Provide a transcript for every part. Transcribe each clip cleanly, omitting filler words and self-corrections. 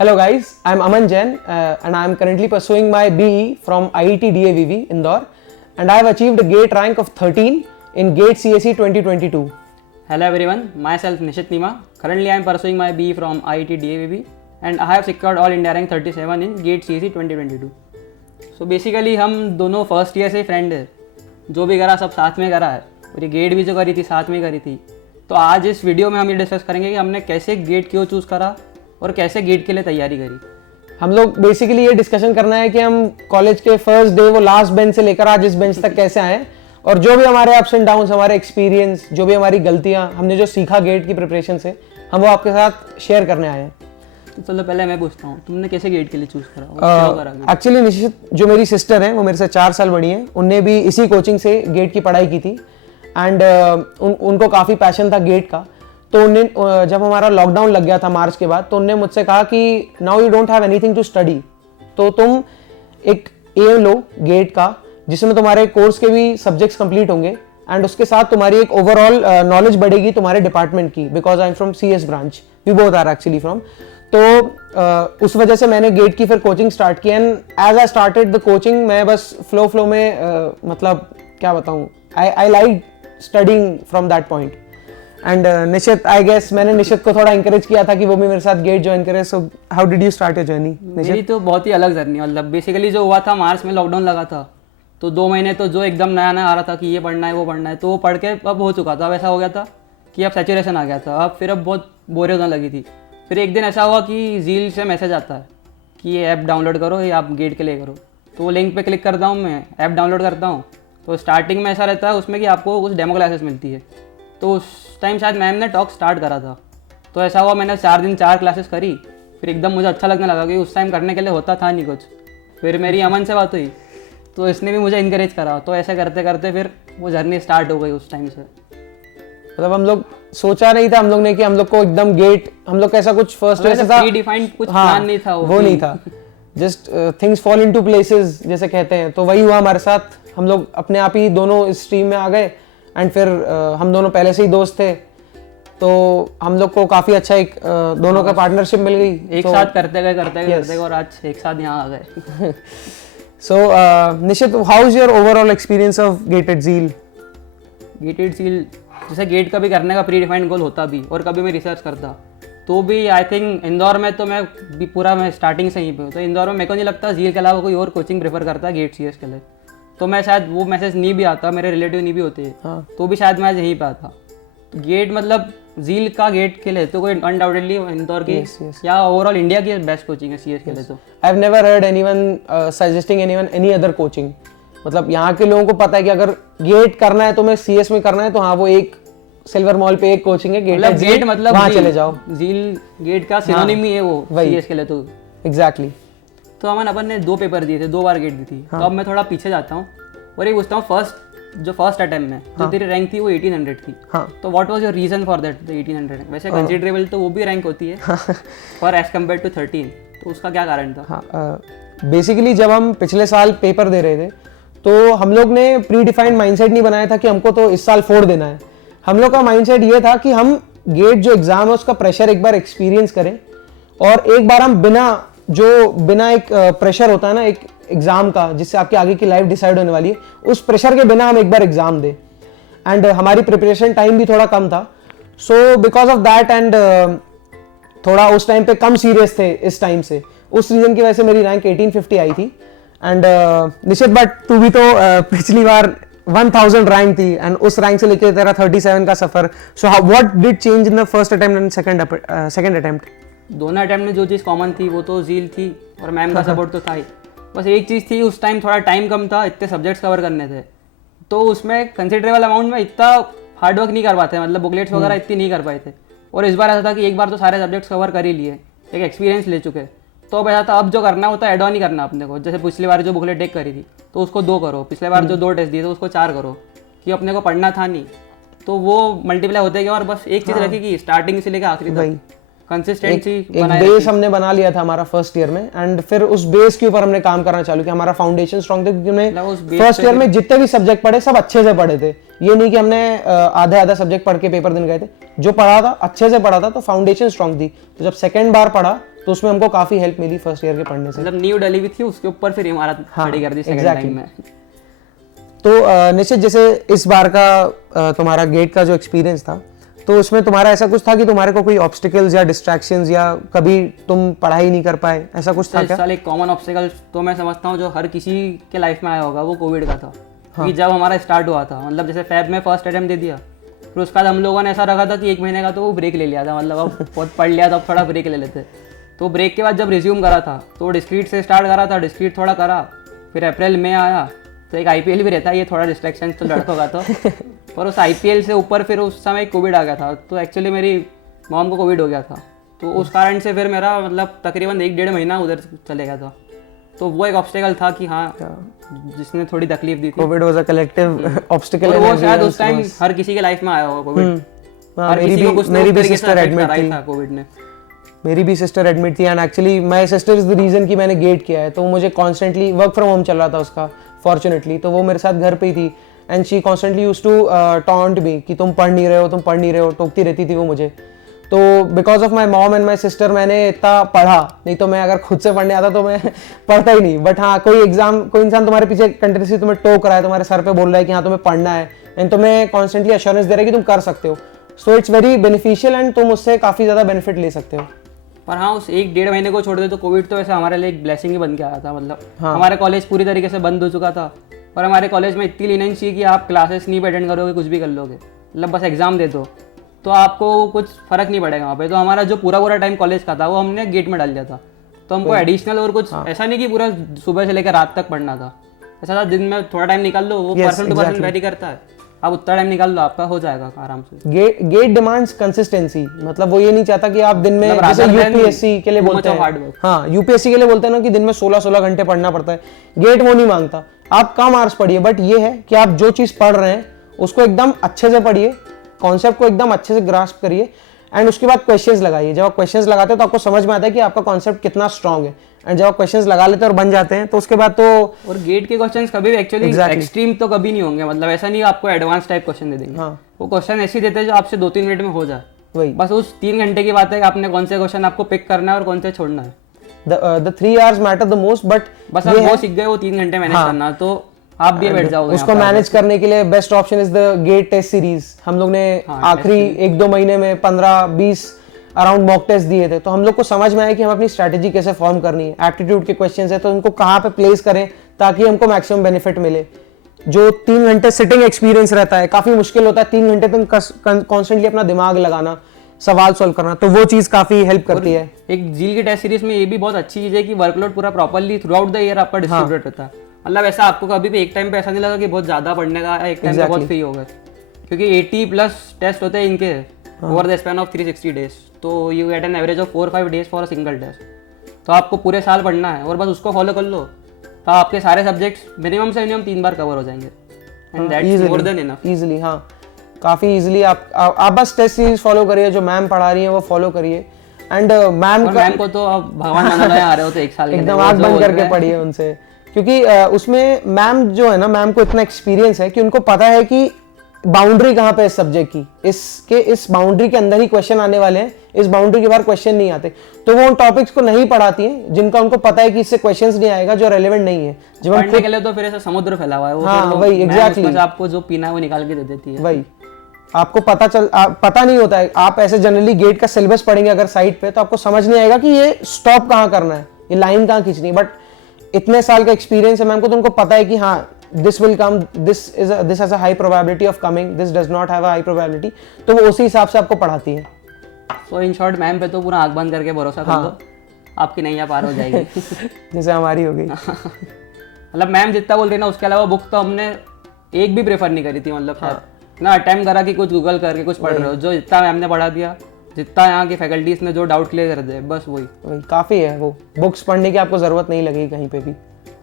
Hello guys, I'm Aman Jain and I'm currently pursuing my BE from IIT DAVV Indore and I have achieved a GATE rank of 13 in GATE CSE 2022. Hello everyone, myself Nishit Nima. Currently I am pursuing my BE from IIT DAVV and I have secured all India rank 37 in GATE CSE 2022. So basically हम दोनों first year से friend है, जो भी करा सब साथ में करा है और ये गेट भी जो करी थी साथ में करी थी. तो आज इस वीडियो में हम ये डिस्कस करेंगे कि हमने कैसे गेट क्यों चूज़ करा और कैसे गेट के लिए तैयारी करी. हम लोग बेसिकली ये डिस्कशन करना है कि हम कॉलेज के फर्स्ट डे वो लास्ट बेंच से लेकर आज इस बेंच तक कैसे आए और जो भी हमारे अप्स एंड डाउन्स, हमारे एक्सपीरियंस, जो भी हमारी गलतियां, हमने जो सीखा गेट की प्रिपरेशन से, हम वो आपके साथ शेयर करने आए हैं. तो चलो पहले मैं पूछता हूँ, तुमने कैसे गेट के लिए चूज़ करा? एक्चुअली निश्चित जो मेरी सिस्टर है वो मेरे से 4 साल बड़ी हैं, उनने भी इसी कोचिंग से गेट की पढ़ाई की थी एंड उनको काफ़ी पैशन था गेट का. तो उन्हें जब हमारा लॉकडाउन लग गया था मार्च के बाद, तो उन्होंने मुझसे कहा कि now you don't have anything to study, तो तुम एक एम लो गेट का जिसमें तुम्हारे कोर्स के भी सब्जेक्ट्स कंप्लीट होंगे एंड उसके साथ तुम्हारी एक ओवरऑल नॉलेज बढ़ेगी तुम्हारे डिपार्टमेंट की, because I am from CS branch, we both are actually from. तो उस वजह से मैंने गेट की फिर कोचिंग स्टार्ट की and as I started the coaching, मैं बस फ्लो में मतलब क्या बताऊँ, I like studying from that point. And Nishit, I guess मैंने निशित को थोड़ा इंकरेज किया था कि वो भी मेरे साथ गेट ज्वाइन करे. So how did you start your journey? मेरी तो बहुत ही अलग जर्नी, मतलब बेसिकली जो हुआ था मार्च में लॉकडाउन लगा था, तो 2 महीने तो जो एकदम नया नया आ रहा था कि ये पढ़ना है वो पढ़ना है, तो वो पढ़ के अब हो चुका था. अब ऐसा हो गया था कि अब सैचुरेशन आ गया था, अब बहुत बोरियत होने लगी थी. फिर एक दिन ऐसा हुआ कि जील से मैसेज आता है कि ये ऐप डाउनलोड करो, ये आप गेट के लिए करो. तो वो लिंक पे क्लिक करता हूँ, मैं ऐप डाउनलोड करता हूँ. तो स्टार्टिंग में ऐसा रहता है उसमें कि आपको कुछ डेमो क्लासेस मिलती है. तो उस टाइम शायद मैम ने टॉक स्टार्ट करा था, तो ऐसा हुआ मैंने 4 दिन 4 क्लासेस करी. फिर एकदम मुझे अच्छा लगने लगा कि उस टाइम करने के लिए होता था नहीं कुछ. फिर मेरी अमन से बात हुई तो इसने भी मुझे इनकरेज करा. तो ऐसे करते करते फिर वो जर्नी स्टार्ट हो गई उस टाइम से. मतलब हम लोग सोचा नहीं था हम लोग ने कि हम लोग को एकदम गेट, हम लोग कैसा कुछ फर्स्ट ऐसा प्री डिफाइंड कुछ प्लान नहीं था, वो नहीं था. Just things fall into places जैसे कहते हैं. तो वही हुआ हमारे साथ. हम लोग अपने आप ही दोनों इस स्ट्रीम में आ गए एंड फिर हम दोनों पहले से ही दोस्त थे, तो हम लोग को काफी अच्छा एक दोनों का पार्टनरशिप मिल गई. एक साथ करते गए और आज एक साथ यहाँ आ गए. So Nishit, how is your overall experience of GATE at Zeal? GATE at Zeal जैसे गेट कभी करने का प्री डिफाइंड गोल होता भी और कभी मैं रिसर्च करता तो भी आई थिंक इंदौर में तो मैं भी पूरा मैं स्टार्टिंग से यहीं पे हूँ. तो इंदौर में मेरे को नहीं लगता झील के अलावा कोई और कोचिंग प्रेफर करता है गेट CS के लिए. तो मैं शायद वो मैसेज नहीं भी आता, मेरे रिलेटिव नहीं भी होते हाँ. तो भी शायद मैं यहीं पे आता. गेट मतलब झील का गेट के लिए तो कोई अनडाउटेडली इंदौर की या ओवरऑल इंडिया की बेस्ट कोचिंग है CS के लिए. तो I have never heard anyone suggesting anyone any other coaching. मतलब यहाँ के लोगों को पता है कि अगर गेट करना है तो मैं CS में करना है, तो हाँ वो एक सिल्वर मॉल पे एक कोचिंग है गेट मतलब वहाँ चले जाओ. झील गेट का सिनोनिम ही है वो CS के लिए. तो एग्जैक्टली. तो अपन ने 2 पेपर दिए थे, 2 बार गेट दी थी. तो अब मैं थोड़ा पीछे जाता हूँ और ये पूछता हूँ फर्स्ट अटेम्प्ट में जो तेरी रैंक थी वो 1800 थी. तो what was your reason for that 1800? वैसे कंसीडरेबल तो वो भी रैंक होती है फॉर एज कम्पेयर टू 13, तो उसका क्या कारण था? बेसिकली जब हम पिछले साल पेपर दे रहे थे तो हम लोग ने प्री डिफाइंड माइंडसेट नहीं बनाया था कि हमको तो इस साल 4 देना है. हम लोग का माइंडसेट ये था कि हम गेट जो एग्जाम है उसका प्रेशर एक बार एक्सपीरियंस करें और एक बार हम बिना एक प्रेशर होता है ना एक एग्जाम का जिससे आपकी आगे की लाइफ डिसाइड होने वाली है, उस प्रेशर के बिना हम एक बार एग्जाम दें. एंड हमारी प्रिपरेशन टाइम भी थोड़ा कम था. So because of that and थोड़ा उस टाइम पे कम सीरियस थे इस टाइम से, उस रीजन की वजह से मेरी रैंक 1850 आई थी. एंड निश्चित, बट तू भी तो पिछली बार 1000 रैंक थी एंड उस रैंक से लेके तेरा 37 का सफर. So what did change in the first attempt and second attempt? दोनों अटेम्प्ट में जो चीज़ कॉमन थी वो तो झील थी और मैम का सपोर्ट तो था ही. बस एक चीज़ थी, उस टाइम थोड़ा टाइम कम था, इतने सब्जेक्ट्स कवर करने थे, तो उसमें कंसिडरेबल अमाउंट में इतना हार्डवर्क नहीं कर पाते, मतलब बुकलेट्स वगैरह इतनी नहीं कर पाए थे. और इस बार ऐसा था कि एक बार तो सारे सब्जेक्ट्स कवर कर ही लिए, एक एक्सपीरियंस ले चुके. तो अब ऐसा था अब जो करना होता है एड ऑन ही करना अपने को. जैसे पिछली बार जो बुकलेट टेक करी थी तो उसको 2 करो, पिछले बार जो 2 टेस्ट दिए थे उसको 4 करो, कि अपने को पढ़ना था नहीं, तो वो मल्टीप्लाई होते गए. और बस एक चीज़ रखी कि स्टार्टिंग से लेकर आखिरी तक कंसिस्टेंसी एक बेस हमने बना लिया था हमारा फर्स्ट ईयर में एंड फिर उस बेस के ऊपर हमने काम करना चालू किया. हमारा फाउंडेशन स्ट्रांग था क्योंकि हमने फर्स्ट ईयर में जितने भी सब्जेक्ट पढ़े सब अच्छे से पढ़े थे. ये नहीं कि हमने आधा सब्जेक्ट पढ़ के पेपर देने गए थे. जो पढ़ा था अच्छे से पढ़ा था, तो फाउंडेशन स्ट्रांग थी. तो जब सेकंड बार पढ़ा तो उसमें हमको काफ़ी हेल्प मिली फर्स्ट ईयर के पढ़ने से। मतलब नींव डली हुई थी, उसके ऊपर फिर इमारत खड़ी कर दी सेकंड टाइम में। तो निश्चित, जैसे इस बार का तुम्हारा गेट का जो एक्सपीरियंस था, तो उसमें तुम्हारा ऐसा कुछ था कि तुम्हारे को कोई ऑब्स्टिकल्स या डिस्ट्रैक्शंस या कभी तुम पढ़ाई नहीं कर पाए, ऐसा कुछ था इस क्या? साल एक कॉमन ऑब्स्टिकल तो मैं समझता हूँ जो हर किसी के लाइफ में आया होगा, वो कोविड का था। कि जब हमारा स्टार्ट हुआ था, मतलब जैसे फैब में फर्स्ट अटेम्प्ट दे दिया, फिर उसके बाद हम लोगों ने ऐसा रखा था कि 1 महीने का तो वो ब्रेक ले लिया था, मतलब अब बहुत पढ़ लिया था, अब थोड़ा ब्रेक ले लेते। तो ब्रेक के बाद जब रिज्यूम करा था तो डिस्क्रीट से स्टार्ट करा था, डिस्क्रीट थोड़ा करा, फिर अप्रैल में आया तो एक आईपीएल भी रहता है, ये थोड़ा डिस्ट्रैक्शन तो लड़कों का तो पर उस आईपीएल से ऊपर फिर उस समय कोविड आ गया था, तो एक्चुअली मेरी मॉम को कोविड हो गया था, तो उस कारण से फिर मेरा मतलब तकरीबन 1-1.5 महीना उधर चले गया था। तो वो एक ऑब्स्टिकल था कि हाँ, जिसने थोड़ी तकलीफ दी थी। Covid was a collective obstacle, वो शायद उस टाइम हर किसी के लाइफ में आया होगा कोविड। मेरी भी सिस्टर एडमिट थी कोविड ने। मेरी भी सिस्टर एडमिट थी, and actually my sister is the reason कि मैंने गेट किया है। तो मुझे कॉन्स्टेंटली वर्क फ्रॉम होम चल रहा था उसका, फॉर्चुनेटली, तो वो मेरे साथ घर पे ही थी, and she constantly used to taunt me कि तुम पढ़ नहीं रहे हो, तुम पढ़ नहीं रहे हो, टोकती रहती थी वो मुझे। तो because of my mom and my sister मैंने इतना पढ़ा, नहीं तो मैं अगर खुद से पढ़ने आता तो मैं पढ़ता ही नहीं। बट हाँ, कोई इंसान तुम्हारे पीछे कंटिन्यूसली तुम्हें टोक रहा है, तुम्हारे सर पे बोल रहा है कि हाँ तुम्हें पढ़ना है, एंड तुम्हें कॉन्स्टेंटली एश्योरेंस दे रहा है कि तुम कर सकते हो, so it's very beneficial and तुम उससे काफ़ी ज़्यादा बेनिफिट ले सकते हो। पर हाँ, उस 1-1.5 महीने को छोड़ दे तो कोविड तो वैसे हमारे लिए एक ब्लेसिंग ही बन के आया था। मतलब हमारे कॉलेज पूरी तरीके से बंद हो चुका था, और हमारे कॉलेज में इतनी लीनेंसी कि आप क्लासेस नहीं अटेंड करोगे, कुछ भी कर लोगे, मतलब बस एग्जाम दे दो तो आपको कुछ फर्क नहीं पड़ेगा वहाँ पे। तो हमारा जो पूरा टाइम कॉलेज का था वो हमने गेट में डाल दिया था, तो हमको एडिशनल और कुछ ऐसा नहीं कि पूरा सुबह से लेकर रात तक पढ़ना था। ऐसा था दिन में थोड़ा टाइम निकाल लो, वो पर्सन टू पर्सन वेरी करता है, आप उतना टाइम निकाल लो, आपका हो जाएगा आराम से। गेट डिमांड्स कंसिस्टेंसी, मतलब वो ये नहीं चाहता कि आप दिन में, जैसे यूपीएससी के लिए बोलते हैं, हाँ यूपीएससी के लिए बोलते हैं ना कि दिन में 16-16 घंटे पढ़ना पड़ता है, गेट वो नहीं मांगता। आप कम आवर्स पढ़िए, बट ये है कि आप जो चीज पढ़ रहे हैं उसको एकदम अच्छे से पढ़िए, कॉन्सेप्ट को एकदम अच्छे से ग्रास्प करिए, एंड उसके बाद क्वेश्चंस लगाइए। जब आप क्वेश्चंस लगाते हैं तो आपको समझ में आता है कि आपका कॉन्सेप्ट कितना स्ट्रांग है, एंड जब आप क्वेश्चंस लगा लेते हैं और बन जाते हैं तो उसके बाद तो। और गेट के क्वेश्चंस कभी भी एक्चुअली एक्सट्रीम तो कभी नहीं होंगे, मतलब ऐसा नहीं आपको एडवांस टाइप क्वेश्चन दे देंगे। वो क्वेश्चन ऐसे देते हैं जो आपसे 2-3 मिनट में हो जाए, वही बस उस 3 घंटे की बात है कि आपने कौन से क्वेश्चन आपको पिक करना है और कौन से छोड़ना है। the 3 hours matter the most, but बस आप वो सीख गए, वो 3 घंटे मैनेज करना, तो आप भी बैठ जाओगे। उसको मैनेज करने के लिए best option is the GATE test series. हम लोग ने आखिरी 1-2 महीने में 15-20 अराउंड मॉक टेस्ट दिए थे, तो हम लोग को समझ में आया कि हम अपनी स्ट्रैटेजी कैसे फॉर्म करनी है। एप्टीट्यूड के क्वेश्चंस है तो उनको कहाँ पे प्लेस करें ताकि हमको मैक्सिमम बेनिफिट मिले। जो 3 घंटे सिटिंग एक्सपीरियंस रहता है, काफी मुश्किल होता है 3 घंटे तक कॉन्स्टेंटली अपना दिमाग लगाना, सवाल सॉल्व करना, तो वो चीज काफी हेल्प करती है। एक जील की टेस्ट सीरीज में ये भी बहुत अच्छी चीज है कि वर्कलोड पूरा properly through out the year आपका डिस्ट्रीब्यूट होता है। मतलब ऐसा आपको कभी भी एक टाइम पे ऐसा नहीं लगा कि बहुत ज्यादा पढ़ने का, एक टाइम पे बहुत फ्री हो गए, क्योंकि 80+ टेस्ट होते हैं इनके over the span of 360 days, तो you get an average of 4-5 days for a single test. तो आपको पूरे साल पढ़ना है और बस उसको फॉलो कर लो, तो आपके सारे सब्जेक्ट्स मिनिमम से मिनिमम 3 बार कवर हो जाएंगे, and that's more than enough. Easily, हाँ, काफी इजीली आप बस टेस्ट सीरीज फॉलो करिए, जो मैम पढ़ा रही है वो फॉलो करिए, एंड मैम को तो अब भगवान मानना आ रहे हो तो 1 साल एकदम आंख बंद करके पढ़िए उनसे, क्योंकि उसमें मैम जो है ना, मैम को इतना एक्सपीरियंस है कि उनको पता है कि बाउंड्री कहाँ पे है इस सब्जेक्ट की, इस बाउंड्री के अंदर ही क्वेश्चन आने वाले हैं, इस बाउंड्री के बाहर क्वेश्चन नहीं आते। तो वो उन टॉपिक्स को नहीं पढ़ाती हैं जिनका उनको पता है कि इससे क्वेश्चंस नहीं आएगा, जो रेलेवेंट नहीं है। जब हम पढ़ने के लिए तो फिर ऐसा समुद्र फैला हुआ है, वो हाँ, वही एग्जैक्टली, आपको जो पीना है वो निकाल के दे देती है। वही आपको पता नहीं होता है। आप ऐसे जनरली गेट का सिलेबस पढ़ेंगे अगर साइट पे, तो आपको समझ नहीं आएगा कि ये स्टॉप कहाँ करना है, ये लाइन कहाँ खींचनी है। बट इतने साल का एक्सपीरियंस है मैम को, तो उनको पता है कि हाँ this will come, this has a high probability of coming, this does not have a high probability, तो वो उसी हिसाब से आपको पढ़ाती है। सो इन शॉर्ट मैम पे तो पूरा आंख बंद करके भरोसा कर दो, आपकी नैया पार हो जाएगी। जैसे हमारी हो गई। मतलब मैम जितना बोल रही ना, उसके अलावा बुक तो हमने एक भी प्रेफर नहीं करी थी। मतलब ना अटेम्प्ट करा कि कुछ गूगल करके कुछ पढ़ रहे हो, जो जितना मैम ने पढ़ा दिया, जितना यहाँ की फैकल्टीज ने जो डाउट क्लियर कर दे, बस वही काफी है। वो बुक्स पढ़ने की आपको जरूरत नहीं लगेगी कहीं पे भी,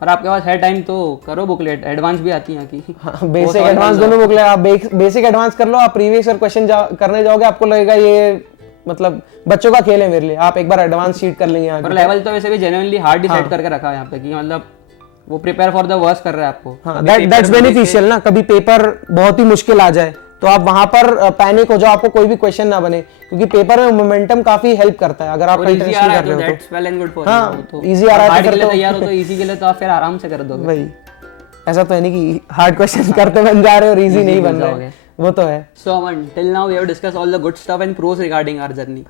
और आपके पास है टाइम तो करो बुकलेट, एडवांस भी आती है यहाँ की। हाँ, बेसिक एडवांस दोनों बुकलेट, आप बेसिक एडवांस कर लो, आप प्रीवियस ईयर क्वेश्चन करने जाओगे, आपको लगेगा ये मतलब बच्चों का खेल है मेरे लिए। आप एक बार एडवांस शीट कर लेंगे। और लेवल तो वैसे भी जेन्युइनली हार्ड डिसाइड करके रखा है यहाँ पे, कि मतलब वो प्रिपेयर फॉर द वर्स्ट कर रहा है आपको। हाँ, दैट्स बेनिफिशियल ना। कभी पेपर बहुत ही मुश्किल आ जाए तो आप वहां पर पैनिक हो जाओ, आपको कोई भी क्वेश्चन ना बने, क्योंकि पेपर में मोमेंटम काफी हेल्प करता है अगर आप कंटेंशन कर रहे हो that's well and good for हाँ इजी आ रहा है तो फिर तो तैयार हो तो इजी के लिए तो आप फिर आराम से कर दोगे। वही, ऐसा तो है नहीं कि हार्ड क्वेश्चन करते बन जा रहे हो और इजी नहीं बन रहा है, वो तो है। So Aman, till now we have discussed all the good stuff and pros regarding our journey.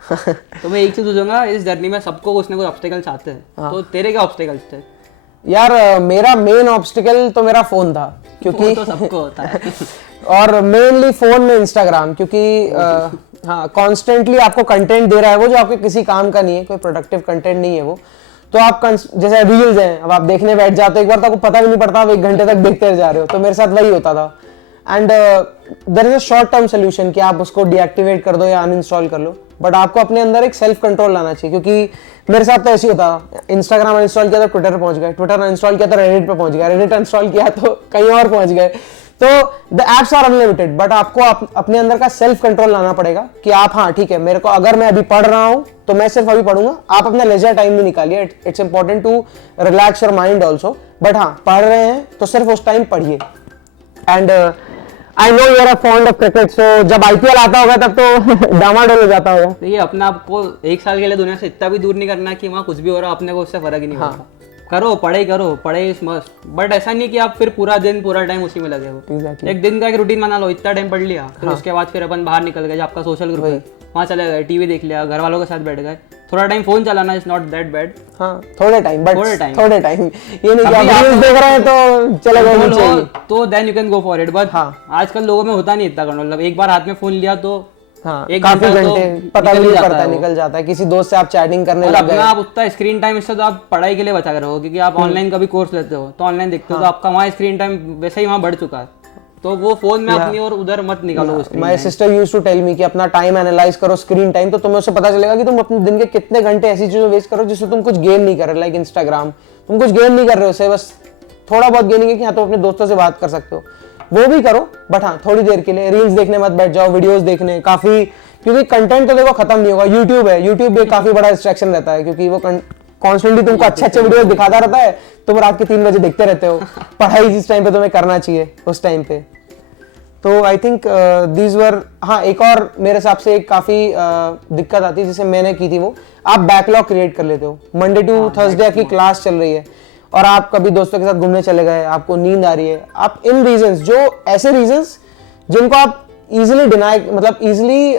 तो मैं एक चीज पूछूंगा, इस जर्नी में सबको कुछ ना कुछ ऑब्स्टिकल्स आते हैं, तो तेरे क्या ऑब्स्टिकल्स थे? यार मेरा मेन ऑब्स्टिकल तो मेरा फोन था, क्योंकि तो सबको होता है और मेनली फोन में इंस्टाग्राम, क्योंकि हाँ कॉन्स्टेंटली आपको कंटेंट दे रहा है वो जो आपके किसी काम का नहीं है, कोई प्रोडक्टिव कंटेंट नहीं है वो, तो आप जैसे रील्स हैं, अब आप देखने बैठ जाते हो एक बार तो आपको पता भी नहीं पड़ता, आप 1 घंटे तक देखते जा रहे हो, तो मेरे साथ वही होता था। And there is a short term solution कि आप उसको डीएक्टिवेट कर दो या अनइंस्टॉल कर लो, बट आपको अपने अंदर एक सेल्फ कंट्रोल लाना चाहिए, क्योंकि मेरे साथ तो ऐसे ही होता, इंस्टाग्राम अनइंस्टॉल किया तो ट्विटर पे पहुंच गए, ट्विटर अनइंस्टॉल किया तो रेडिट पे पहुंच गया, रेडिट अनइंस्टॉल किया तो कहीं और पहुंच गए। तो the apps are unlimited, but आपको अपने अंदर का सेल्फ कंट्रोल लाना पड़ेगा कि आप हाँ ठीक है, मेरे को अगर मैं अभी पढ़ रहा हूं तो मैं सिर्फ अभी पढ़ूंगा, आप अपना लेजर टाइम भी निकालिए, it's important to relax your mind also, but हाँ पढ़ रहे हैं तो सिर्फ उस टाइम पढ़िए। And I know you are fond of cricket, so जब आईपीएल आता होगा तब तो डामाडोल हो जाता होगा। देखिए अपने आप को 1 साल के लिए दुनिया से इतना भी दूर नहीं करना कि वहाँ कुछ भी हो रहा अपने को उससे फर्क ही नहीं पड़ता। करो पढ़ाई इज मस्ट, बट ऐसा नहीं कि आप फिर पूरा दिन पूरा टाइम उसी में लगे हो। Exactly. एक दिन का एक रूटीन बना लो, इतना टाइम पढ़ लिया, फिर उसके बाद फिर अपन बाहर निकल गए, आपका सोशल ग्रुप है वहाँ चले गए, टीवी देख लिया, घर वालों के साथ बैठ गए, थोड़ा टाइम फोन चलाना इज नॉट दैट बैड। हाँ थोड़े टाइम, बट थोड़े टाइम ये नहीं कि आप रील्स देख रहे हैं तो चले गए नीचे, तो then you can go for it, but आजकल लोगों में होता नहीं इतना कंट्रोल, मतलब एक बार हाथ में फोन लिया तो काफी घंटे पता भी नहीं पड़ता, निकल जाता है। किसी दोस्त से आप चैटिंग करने लग गए, आप उतना स्क्रीन टाइम इससे तो आप पढ़ाई के लिए बचा कर रहो, क्योंकि आप ऑनलाइन कभी कोर्स लेते हो तो ऑनलाइन देखते हो तो आपका वहाँ स्क्रीन टाइम वैसे ही वहाँ बढ़ चुका है, तो वो फोन में अपनी और उधर मत निकालो। My sister used to tell me कि अपना टाइम एनालाइज करो, स्क्रीन टाइम, तो तुम्हें उससे पता चलेगा कि तुम अपने दिन के कितने घंटे ऐसी चीजों वेस्ट करो जिससे तुम कुछ गेन नहीं कर रहे, लाइक इंस्टाग्राम, तुम कुछ गेन नहीं कर रहे हो उससे, बस थोड़ा बहुत गेनिंग है कि हाँ तो अपने दोस्तों से बात कर सकते हो, वो भी करो, बट हाँ थोड़ी देर के लिए रील्स देखने मत बैठ जाओ, वीडियोस देखने काफी, क्योंकि कंटेंट तो देखो खत्म नहीं होगा। यूट्यूब भी काफी बड़ा डिस्ट्रैक्शन रहता है, क्योंकि वो कॉन्स्टेंटली तुमको अच्छे वीडियोस दिखाता रहता है, तुम रात के 3 बजे देखते रहते हो। पढ़ाई जिस टाइम पे तुम्हें करना चाहिए उस टाइम पे, तो आई थिंक दीज वर। हाँ एक और मेरे हिसाब से एक काफी दिक्कत आती है जिसे मैंने की थी, वो आप बैकलॉग क्रिएट कर लेते हो। मंडे टू थर्सडे आपकी क्लास चल रही है और आप कभी दोस्तों के साथ घूमने चले गए, आपको नींद आ रही है, आप इन रीजंस, जो ऐसे रीजंस जिनको आप इजिली डिनाई, मतलब इजिली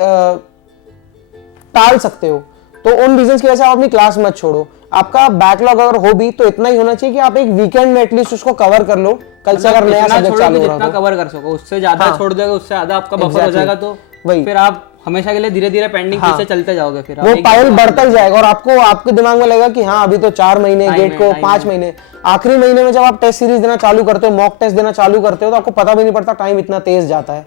टाल सकते हो, तो उन रीजंस की वजह से आप अपनी क्लास मत छोड़ो। आपका बैकलॉग अगर हो भी तो इतना ही होना चाहिए कि आप एक वीकेंड में एटलीस्ट उसको कवर कर लो, कल से अगर नया सब्जेक्ट चालू हो रहा है जितना कवर कर सको, उससे ज्यादा छोड़ दोगे, उससे ज्यादा आपका बफर हो जाएगा, तो फिर आप हमेशा के लिए धीरे धीरे पेंडिंग पीछे चलते जाओगे, फिर वो पाइल बढ़ता ही जाएगा और आपको आपके दिमाग में लगेगा कि हाँ अभी तो 4 महीने गेट को 5 महीने, आखिरी महीने में जब आप टेस्ट सीरीज देना चालू करते हो, मॉक टेस्ट देना चालू करते हो, तो आपको पता भी नहीं पड़ता टाइम इतना तेज जाता है।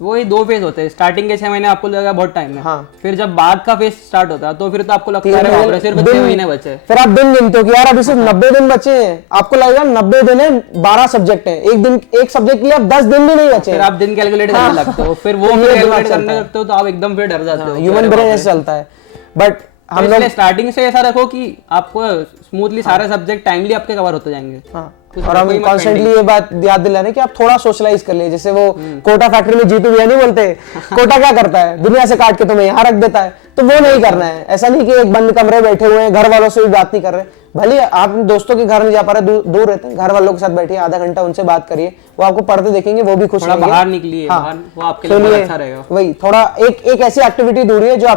वही 2 फेज होते हैं, स्टार्टिंग के 6 महीने आपको लगेगा बहुत टाइम है, हाँ। फिर जब बाद का फेज स्टार्ट होता है तो फिर तो आपको लगता है सिर्फ 6 महीने बचे, फिर आप दिन गिनते हो कि यार अभी सिर्फ 90 दिन बचे हैं, आपको लगेगा 90 दिन है, 12 सब्जेक्ट है, एक सब्जेक्ट के लिए आप 10 दिन भी नहीं बचे, फिर आप दिन कैलकुलेट करने लगते हो, फिर वो कैलकुलेट करने लगते हो तो आप एकदम फिर डर जाते हो। ह्यूमन ब्रेन ऐसे चलता है, बट हम लोग स्टार्टिंग से ऐसा रखो कि आपको स्मूथली सारे सब्जेक्ट टाइमली आपके कवर होते जाएंगे। और हम कॉन्स्टेंटली ये बात याद दिला रहे हैं कि आप थोड़ा सोशलाइज कर लिए, जैसे वो कोटा फैक्ट्री में जीतू भैया नहीं बोलते, कोटा क्या करता है, दुनिया से काट के तुम्हें यहाँ रख देता है, तो वो नहीं करना है। ऐसा नहीं कि एक बंद कमरे बैठे हुए हैं, घर वालों से भी बात नहीं कर रहे, भले आप दोस्तों के घर नहीं जा पा रहे, दूर रहते हैं, घर वालों के साथ बैठिए, आधा घंटा उनसे बात करिए, वो आपको पढ़ते देखेंगे, वो भी खुश रहेंगे, बाहर निकलिए, वो आपके लिए अच्छा रहेगा। वही थोड़ा एक ऐसी एक्टिविटी ढूंढिए जो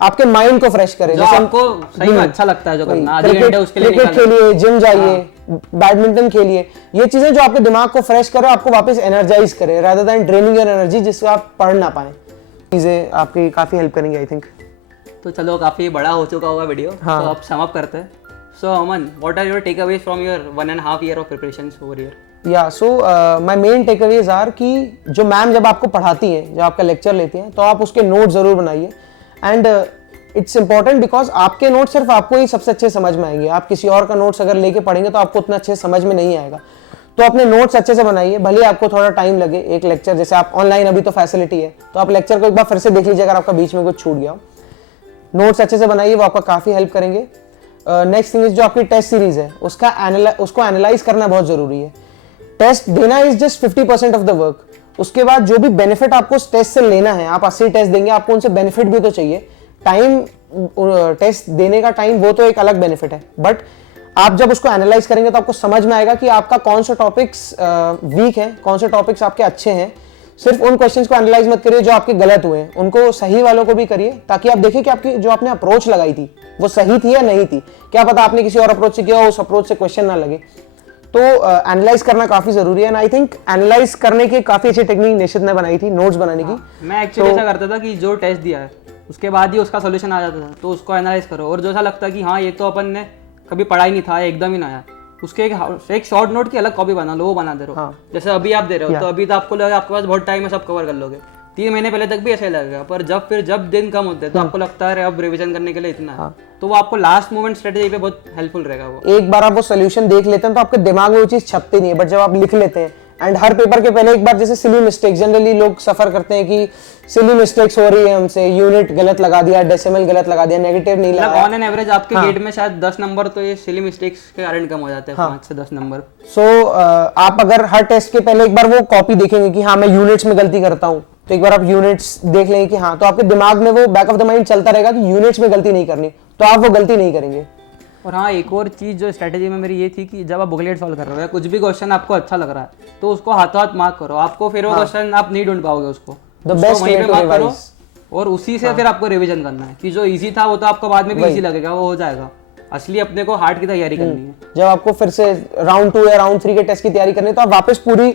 आपके माइंड को फ्रेश करे, जैसे हमको सही में अच्छा लगता है जो करना, आधे घंटे उसके लिए क्रिकेट खेलिए, जिम जाइए, बैडमिंटन खेलिए, ये चीजें जो आपके दिमाग को फ्रेश करे, आपको वापस एनर्जाइज करे, rather than draining your energy जिससे आप पढ़ ना पाए। चीजें आपकी काफी हेल्प करेंगी आई थिंक। तो चलो काफी बड़ा हो चुका होगा वीडियो, तो अब सम अप करते हैं। So Aman, what are your takeaways from your 1.5 year of preparations over here? Yeah so my main takeaways are कि जो मैम जब आपको पढ़ाती हैं, जब आपका लेक्चर लेती हैं, तो आप उसके नोट जरूर बनाइए। एंड इट्स इंपॉर्टेंट बिकॉज आपके नोट सिर्फ आपको ही सबसे अच्छे समझ में आएंगे, आप किसी और का नोट्स अगर लेके पढ़ेंगे तो आपको उतना अच्छे समझ में नहीं आएगा। तो अपने नोट्स अच्छे से बनाइए, भले आपको थोड़ा टाइम लगे। एक लेक्चर, जैसे आप ऑनलाइन अभी तो फैसिलिटी है, तो आप लेक्चर को एक बार फिर से देख लीजिए अगर आपका बीच में कुछ छूट गया हो। नोट्स अच्छे से बनाइए, वो आपका काफी हेल्प करेंगे। नेक्स्ट थिंग इज जो आपकी टेस्ट सीरीज है उसको एनालाइज करना बहुत जरूरी है। टेस्ट देना is just 50% of the work, उसके बाद जो भी बेनिफिट आपको उस टेस्ट से लेना है, आप 80 टेस्ट देंगे, आपको उनसे बेनिफिट भी तो चाहिए। टाइम, टेस्ट देने का टाइम वो तो एक अलग बेनिफिट है, बट आप जब उसको एनालाइज करेंगे तो आपको समझ में आएगा कि आपका कौन से टॉपिक्स वीक है, कौन से टॉपिक्स आपके अच्छे हैं। सिर्फ उन क्वेश्चंस को एनालाइज मत करिए जो आपके गलत हुए हैं, उनको सही वालों को भी करिए, ताकि आप देखिए कि आपकी जो आपने अप्रोच लगाई थी वो सही थी या नहीं थी। क्या पता आपने किसी और अप्रोच से किया, उस अप्रोच से क्वेश्चन ना लगे। तो एनालाइज करना काफी जरूरी है, एंड आई थिंक एनालाइज करने की काफी अच्छी टेक्निक निश्चित ने बनाई थी, नोट्स बनाने की। मैं एक्चुअली ऐसा करता था कि जो टेस्ट दिया है उसके बाद ही उसका सोल्यूशन आ जाता था, तो उसको एनालाइज करो, और जो ऐसा लगता कि हाँ ये तो अपन ने कभी पढ़ा ही नहीं था, एकदम ही नया, उसके एक शॉर्ट नोट की अलग कॉपी बना लो, वो बना दे रहे हो। जैसे अभी आप दे रहे हो, तो अभी तो आपको लगेगा आपके पास बहुत टाइम है, सब कवर कर लोगे, 3 महीने पहले तक भी ऐसे लगेगा, पर जब दिन कम होते हैं तो आपको लगता है अब रिवीजन करने के लिए इतना है, तो वो आपको लास्ट मोमेंट स्ट्रेटेजी पे बहुत हेल्पफुल रहेगा। वो एक बार आप वो सोल्यूशन देख लेते हैं तो आपके दिमाग में वो चीज छपती नहीं है, बट जब आप लिख लेते हैं, एंड हर पेपर के पहले एक बार, जैसे सिली मिस्टेक जनरली लोग सफर करते हैं कि सिली मिस्टेक्स हो रही है हमसे, यूनिट गलत लगा दिया, डेसिमल गलत लगा दिया, नेगेटिव नहीं लगाया। ऑन एन एवरेज आपके गेट में शायद 10 नंबर तो ये सिली मिस्टेक्स के कारण कम हो जाते हैं, 5 से 10 नंबर। सो आप अगर हर टेस्ट के पहले एक बार वो कॉपी देखेंगे कि हाँ मैं यूनिट्स में गलती करता हूँ, तो एक बार आप यूनिट्स देख लेंगे कि हाँ, तो आपके दिमाग में वो बैक ऑफ द माइंड चलता रहेगा कि यूनिट्स में गलती नहीं करनी, तो आप वो गलती नहीं करेंगे। और हाँ, एक और चीज़ जो स्ट्रेटेजी में मेरी ये थी कि जब आप बुकलेट सॉल्व कर रहे हो या कुछ भी क्वेश्चन आपको अच्छा लग रहा है तो उसको हाथों हाथ मार्क करो, आपको फिर वो क्वेश्चन आप नहीं ढूंढ पाओगे उसको बेस्ट वहीं पे मार्क करो, और उसी से फिर आपको रिवीजन करना है कि जो इजी था वो तो आपको बाद में भी इजी लगेगा, वो हो जाएगा। असली अपने को हार्ड की तैयारी करनी है। जब आपको फिर से राउंड 2 या राउंड 3 के टेस्ट की तैयारी करनी है तो आप वापस पूरी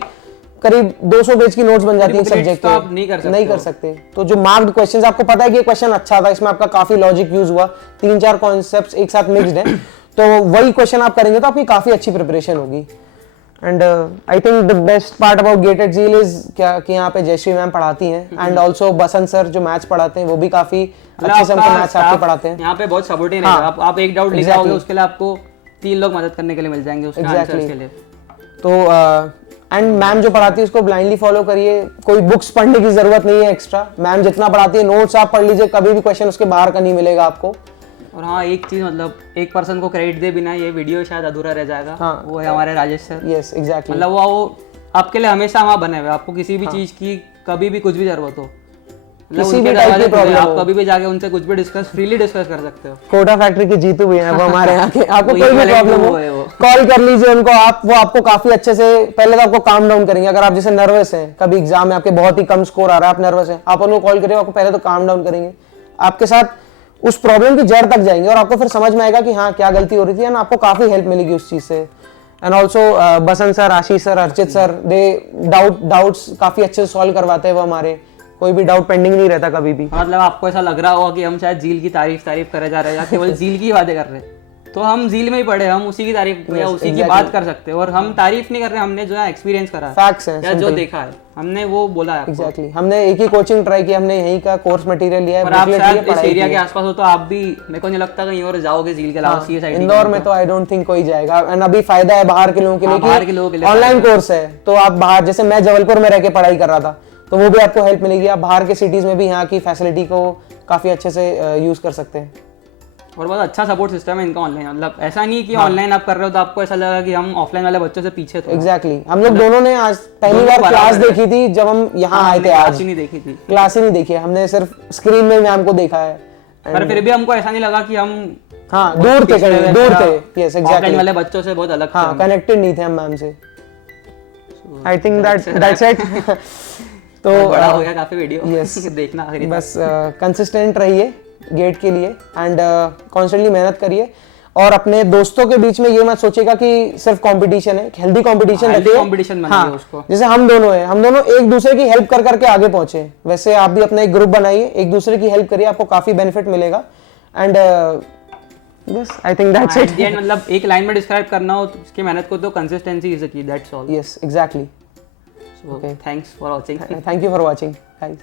करीब 200 पेज की नोट्स बन जाती है सब्जेक्ट तो आप नहीं कर सकते तो जो मार्क्ड क्वेश्चंस, आपको पता है कि ये क्वेश्चन अच्छा था, इसमें आपका काफी लॉजिक यूज हुआ, 3-4 कॉन्सेप्ट्स एक साथ मिक्स्ड हैं, तो वही क्वेश्चन आप करेंगे तो आपकी काफी अच्छी प्रिपरेशन होगी। And I think the best part about GATE at Zeal is क्या कि यहाँ पे जयश्री मैम पढ़ाती हैं, एंड ऑल्सो बसंत सर जो मैथ्स पढ़ाते हैं वो भी काफी अच्छे से हमको मैथ्स आपके पढ़ाते हैं। यहाँ पे बहुत सपोर्टिव रहेगा, आप एक डाउट लिखा होगा उसके लिए आपको 3 लोग मदद करने के लिए मिल जाएंगे उसके आंसर्स के लिए। तो एंड मैम जो पढ़ाती है उसको ब्लाइंडली फॉलो करिए, कोई बुक्स पढ़ने की जरूरत नहीं है एक्स्ट्रा, मैम जितना पढ़ाती है नोट्स आप पढ़ लीजिए, कभी भी क्वेश्चन उसके बाहर का नहीं मिलेगा आपको। और हाँ, एक चीज मतलब एक पर्सन को क्रेडिट दे बिना ये वीडियो शायद अधूरा रह जाएगा। हाँ, वो है हमारे राजेश सर। यस एग्जैक्टली, मतलब वो आपके लिए हमेशा वहाँ बने हुए, आपको किसी भी चीज की कभी भी कुछ भी जरूरत हो, किसी भी टाइप की प्रॉब्लम आप कभी भी जाके उनसे कुछ भी फ्रीली डिस्कस कर सकते हो। कोटा फैक्ट्री की जीतू भी है वो हमारे यहाँ के, आपको कोई भी प्रॉब्लम हो कॉल कर लीजिए उनको, वो आपको काफी अच्छे से पहले तो आपको काम डाउन करेंगे। अगर आप जैसे नर्वस हैं, कभी एग्जाम में आपके बहुत ही कम स्कोर आ रहा है, आप नर्वस हैं, आप उनको कॉल करिए, आपको पहले तो काम डाउन करेंगे, आपके साथ उस प्रॉब्लम की जड़ तक जाएंगे और आपको फिर समझ में आएगा कि हाँ क्या गलती हो रही थी, एंड आपको काफी हेल्प मिलेगी उस चीज से। And also Basant sir, Ashish sir, Archit sir, they doubts काफी अच्छे से सॉल्व करवाते हैं वो हमारे, कोई भी डाउट पेंडिंग नहीं रहता कभी भी। मतलब आपको ऐसा लग रहा होगा कि हम शायद झील की तारीफ करे जा रहे हैं या केवल झील की बातें कर रहे हैं, तो हम झील में ही पढ़े, हम उसी की तारीफ या उसी की बात कर सकते हैं, और हम तारीफ नहीं कर रहे, हमने जो है एक्सपीरियंस करा है, फैक्ट्स हैं या जो देखा है हमने वो बोला है। एग्जैक्टली, हमने एक ही कोचिंग ट्राई की, हमने यहीं का कोर्स मटेरियल लिया है, और आप शायद इस एरिया के आसपास हो तो आप भी, मेरे को नहीं लगता कहीं और जाओगे झील के अलावा। सी साइड इंदौर में तो आई डोंट थिंक कोई जाएगा, एंड अभी फायदा है बाहर के लोगों के लिए, बाहर के लोगों के लिए ऑनलाइन कोर्स है, तो आप बाहर, जैसे मैं जबलपुर में रह के पढ़ाई कर रहा था, तो वो भी आपको हेल्प मिलेगी, आप बाहर के सिटीज में भी यहाँ की फैसिलिटी को काफी अच्छे से यूज कर सकते हैं। और बहुत अच्छा सपोर्ट सिस्टम है इनका ऑनलाइन, मतलब ऐसा नहीं कि ऑनलाइन आप कर रहे हो तो आपको ऐसा लगा कि हम ऑफलाइन वाले बच्चों से पीछे थे। एग्जैक्टली, हम लोग दोनों ने आज पहली बार क्लास देखी थी जब हम यहाँ आए थे, आज ही नहीं देखी थी, क्लास ही नहीं देखी है हमने, सिर्फ स्क्रीन में मैम को देखा है, पर फिर भी हमको ऐसा नहीं लगा कि हम दूर थे, यस एग्जैक्टली, वाले बच्चों से बहुत अलग थे, कनेक्टेड नहीं थे हम मैम से। I think that's it. तो बड़ा हो गया काफी वीडियो, यस देखना आखिरी बस कंसिस्टेंट रहिए गेट के लिए, एंड कॉन्स्टेंटली मेहनत करिए, और अपने दोस्तों के बीच में ये मत सोचेगा कि सिर्फ कंपटीशन है, हेल्दी कंपटीशन रखिए, कंपटीशन बनाइए उसको। जैसे हम दोनों हैं, हम दोनों एक दूसरे की हेल्प कर करके आगे पहुंचे, वैसे आप भी अपना एक ग्रुप बनाइए, एक दूसरे की हेल्प करिए, आपको काफी बेनिफिट मिलेगा। And yes I think that's it. मतलब एक लाइन में डिस्क्राइब करना हो उसकी मेहनत को तो consistency is the key, that's all. Yes exactly. Okay, thanks for watching. Thank you for watching guys.